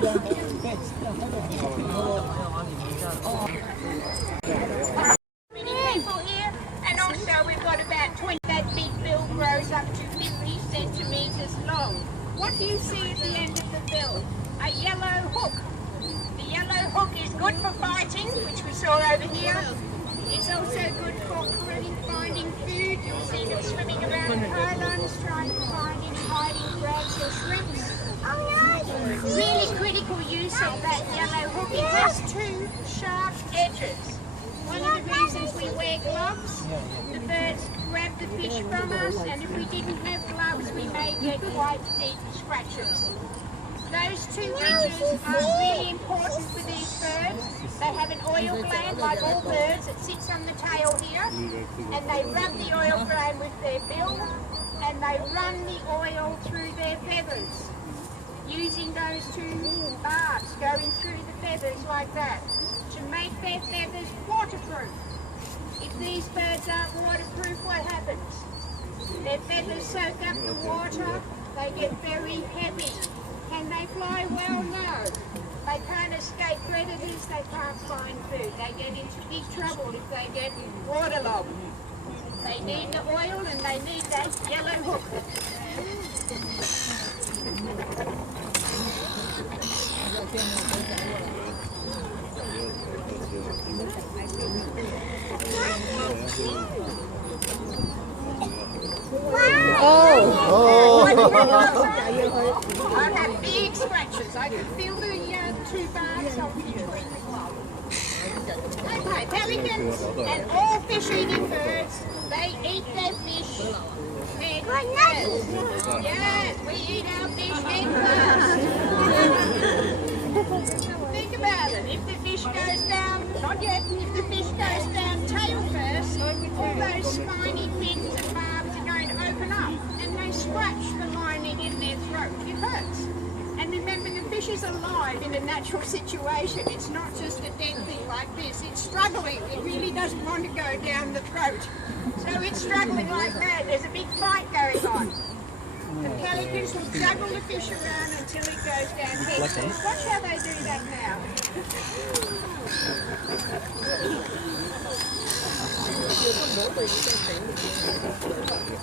And also we've got about 20. That big bill grows up to 50 centimetres long. What do you see at the end of the bill? A yellow hook. The yellow hook is good for fighting, which we saw over here. It's also good for finding food. You'll see them swimming around pylons trying to find any hiding crabs or shrimps. Really critical use of that yellow hook. It has two sharp edges. One of the reasons we wear gloves, the birds grab the fish from us, and if we didn't have gloves we may get quite deep scratches. Those two edges are really important for these birds. They have an oil gland, like all birds, that sits on the tail here, and they rub the oil gland with their bill, and they run the oil through their feathers, using those two barbs going through the feathers like that, to make their feathers waterproof. If these birds aren't waterproof, what happens? Their feathers soak up the water, they get very heavy. Can they fly well? No. They can't escape predators, they can't find food. They get into big trouble if they get waterlogged. They need the oil and they need that yellow hook. I have big scratches. I can feel the two barbs of between the glove. Okay, pelicans and all fish-eating birds, they eat their fish head first. Yes, we eat our fish head first. Think about it. If the fish goes down, not yet, if the fish goes down tail first, all those spiny fins and barbs are going to open up and they scratch the lining in their throat. It hurts. And remember, the fish is alive in a natural situation. It's not just a dead thing like this. It's struggling. It really doesn't want to go down the throat. So it's struggling like mad. There's a big fight going on. The pelicans will juggle the fish around until it goes down head first. Watch how they do that now.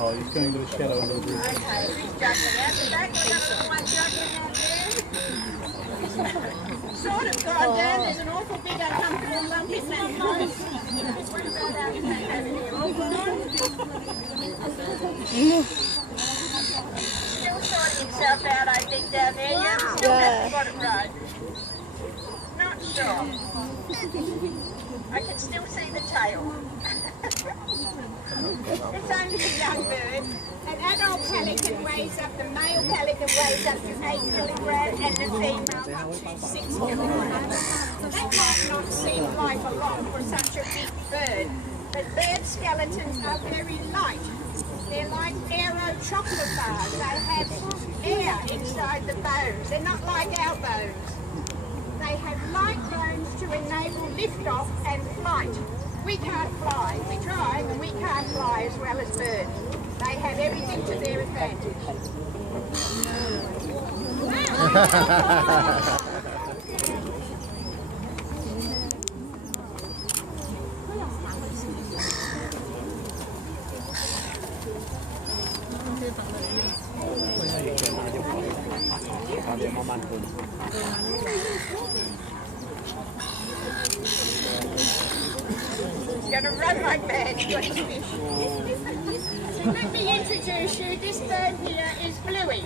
Oh, he's going to the shadow a little bit. Okay, he's juggling out the back. We've got another one juggling out there. Sort of gone down. There's an awful big uncomfortable lump in that nose. What about our snake over here? All gone? Still sorting himself out, I think, down there. Yeah, still hasn't got it right. Not sure. I can still see the tail. It's only a young bird. An adult pelican weighs up, the male pelican weighs up to 8 kilograms and the female up to 6 kilograms. That might not seem like a lot for such a big bird, but bird skeletons are very light. They're like aero chocolate bars. They have air inside the bones. They're not like our bones. They have light bones to enable liftoff and flight. We can't fly. We try, but we can't fly as well as birds. They have everything to their advantage. He's going to run like mad. He's got his fish. So let me introduce you. This bird here is Bluey.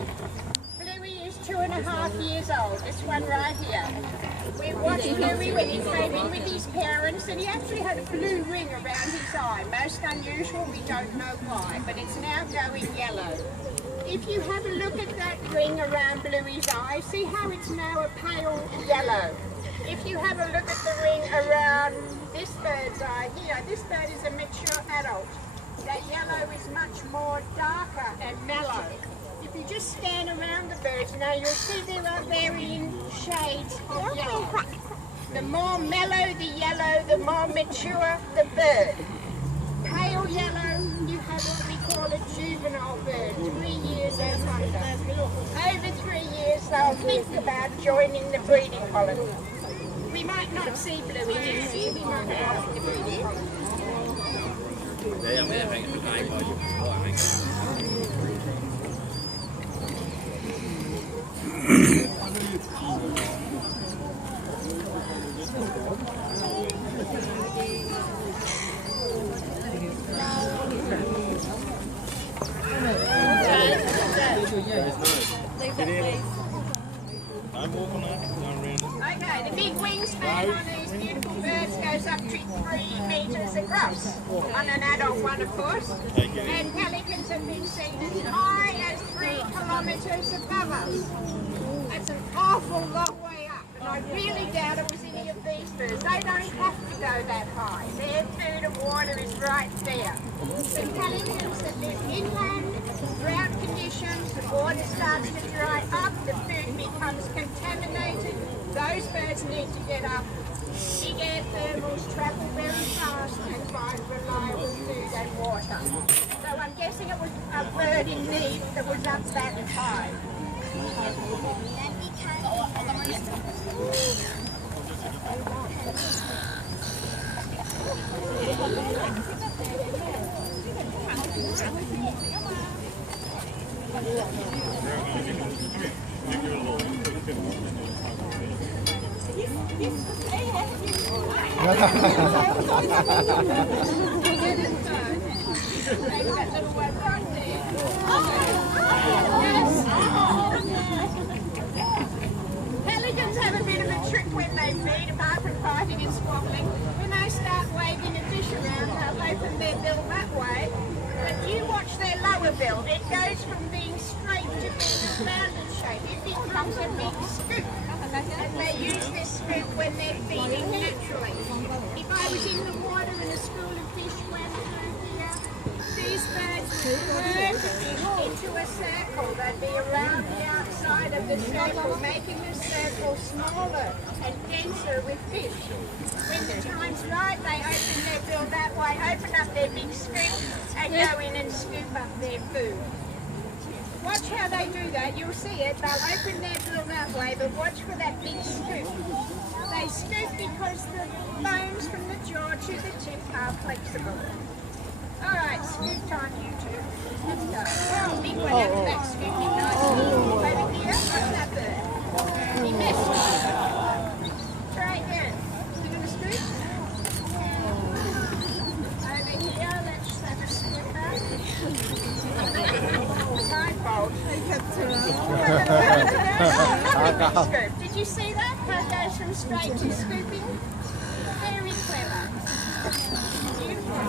Bluey is 2.5 years old. This one right here. We watched Bluey when he came in with his parents, and he actually had a blue ring around his eye. Most unusual, we don't know why, but it's now going yellow. If you have a look at that ring around Bluey's eye, see how it's now a pale yellow. If you have a look at the ring around this bird's eye here, this bird is a mature adult. That yellow is much more darker and mellow. If you just scan around the birds now, you'll see there are varying shades of yellow. The more mellow the yellow, the more mature the bird. Pale yellow, you have what we call a juvenile bird, 3 years and under. Over 3 years, they'll think about joining the breeding colony. We might not see blue this year, we might have the breeding colony. Okay, the big wingspan on these beautiful birds goes up to 3 metres across. On an adult one, of course. And pelicans have been seen as high as 3 kilometres above us. That's an awful long way up, and I really doubt it was any of these birds. They don't have to go that high. Their food and water is right there. The pelicans that live inland, drought conditions, the water starts to dry up, the food becomes contaminated. Those birds need to get up. Big air thermals travel very fast and find reliable food and water. So I'm guessing it was a bird in need that was up that high. Pelicans have a bit of a trick when they feed, apart from fighting and squabbling. When they start waving a dish around, they'll open their bill that way. But you watch their lower bill, it goes from being straight to being a rounded shape. It becomes a big scoop. And they use this scoop when they're feeding naturally. If I was in the water and a school of fish went through here, these birds would turn the fish into a circle. They'd be around the outside of the circle, making the circle smaller and denser with fish. When the time's right, they open their bill that way, open up their big scoop, and go in and scoop up their food. Watch how they do that. You'll see it. They'll open their bill that way, but watch for that big scoop. They scoop because the bones from the jaw to the tip are flexible. All right, scoop time, you two. Let's go. Oh, big one out of that scooping nicely. Over here, what's that bird? He missed. Try again. You gonna scoop? Over here, let's have a scoop up. Did you see that? How it goes from straight to scooping? Very clever. Beautiful.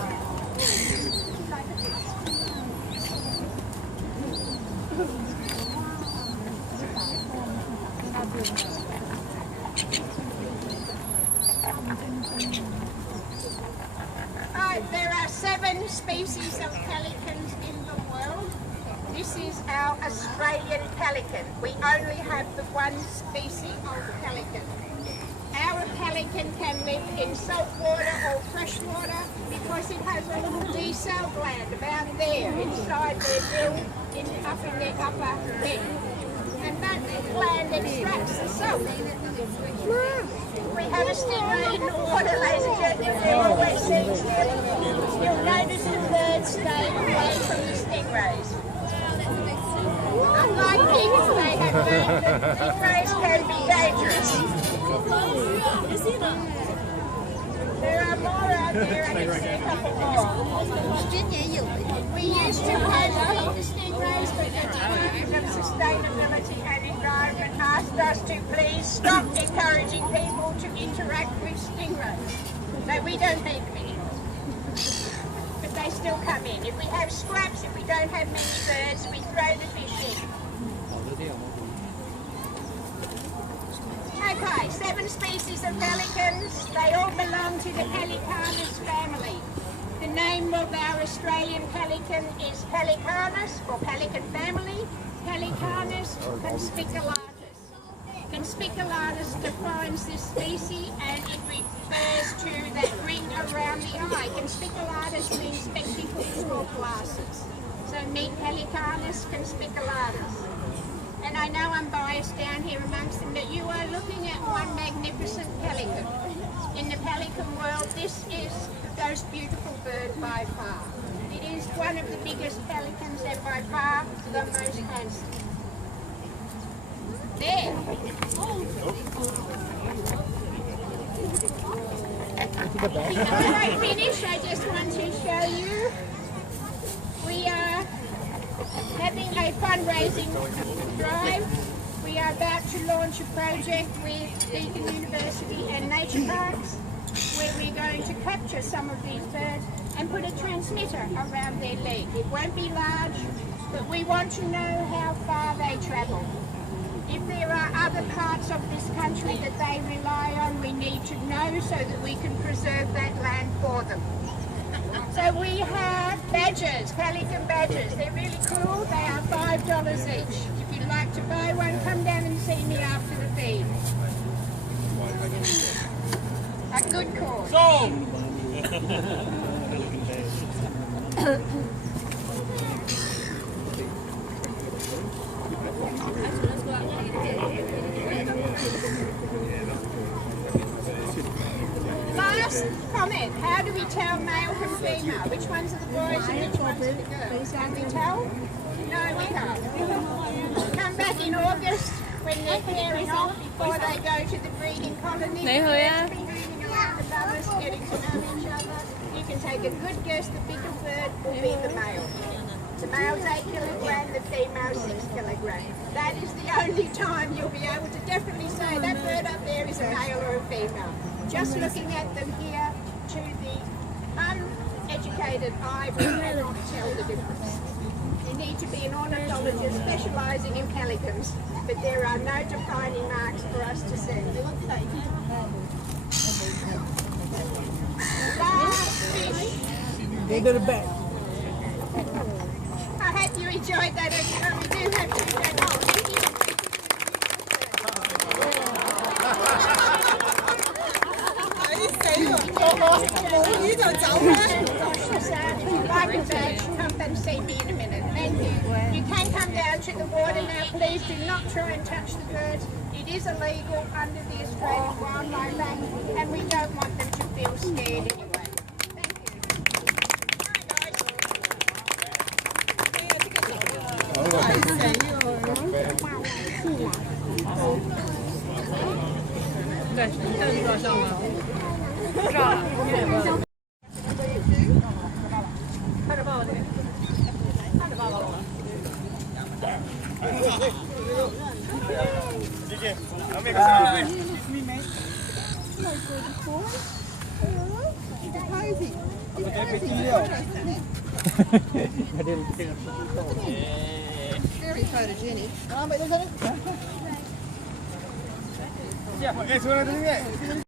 There are 7 species of pelicans in the world. This is our Australian pelican. We only have the one species of pelican. Our pelican can live in salt water or fresh water because it has a little desal gland about there inside their bill, up in their upper neck. And that gland extracts the salt. We have a stingray in the water, ladies and gentlemen. They're always seen still. You'll notice the birds stay away from the stingrays. Unlike pigs, they have learned that stingrays can be dangerous. There are more out there, and I can see a couple more. We used to have the stingrays, but the Department of Sustainability and Environment asked us to please stop encouraging people to interact with stingrays. So we don't need them anymore. But they still come in. If we have scraps, if we don't have many birds, we throw the fish in. Okay, 7 species of pelicans. They all belong to the Pelicanus family. The name of our Australian pelican is Pelicanus, or pelican family, Pelicanus conspiculatus. Conspiculatus defines this species and it refers to that ring around the eye. Conspiculatus means spectacles or glasses. So meet Pelicanus conspiculatus. And I know I'm unbiased down here amongst them, that you are looking at one magnificent pelican. In the pelican world, this is the most beautiful bird by far. It is one of the biggest pelicans and by far the most handsome. There. Before I finish, I just want to show you we are having a fundraising drive. We are about to launch a project with Deakin University and Nature Parks where we're going to capture some of these birds and put a transmitter around their leg. It won't be large, but we want to know how far they travel. If there are other parts of this country that they rely on, we need to know so that we can preserve that land for them. So we have badgers, pelican badgers. They're really cool. They are $5 each. If you'd like to buy one, come down and see me after the feed. A good cause. Last comment. How do we tell male from female? Which ones are the boys and which ones are the girls? Can we tell? No, we can't. Come back in August when they're pairing off before they go to the breeding colony. They'll be hanging around above us, getting to know each other. You can take a good guess the bigger bird will be the male. The male's 8 kilograms, the female's 6 kilograms. That is the only time you'll be able to definitely say that bird up there is a male or a female. Just looking at them here, to the uneducated eye, we cannot tell the difference. You need to be an ornithologist specialising in pelicans, but there are no defining marks for us to see. Last fish. Go to the back. I hope you enjoyed that. We do have to go. Oh, thank you. If you like a badge, come and see me in a minute. Thank you. You can come down to the water now. Please do not try and touch the birds. It is illegal under the Australian Wildlife Act, and we don't want them to feel scared anyway. Very photogenic. Yeah.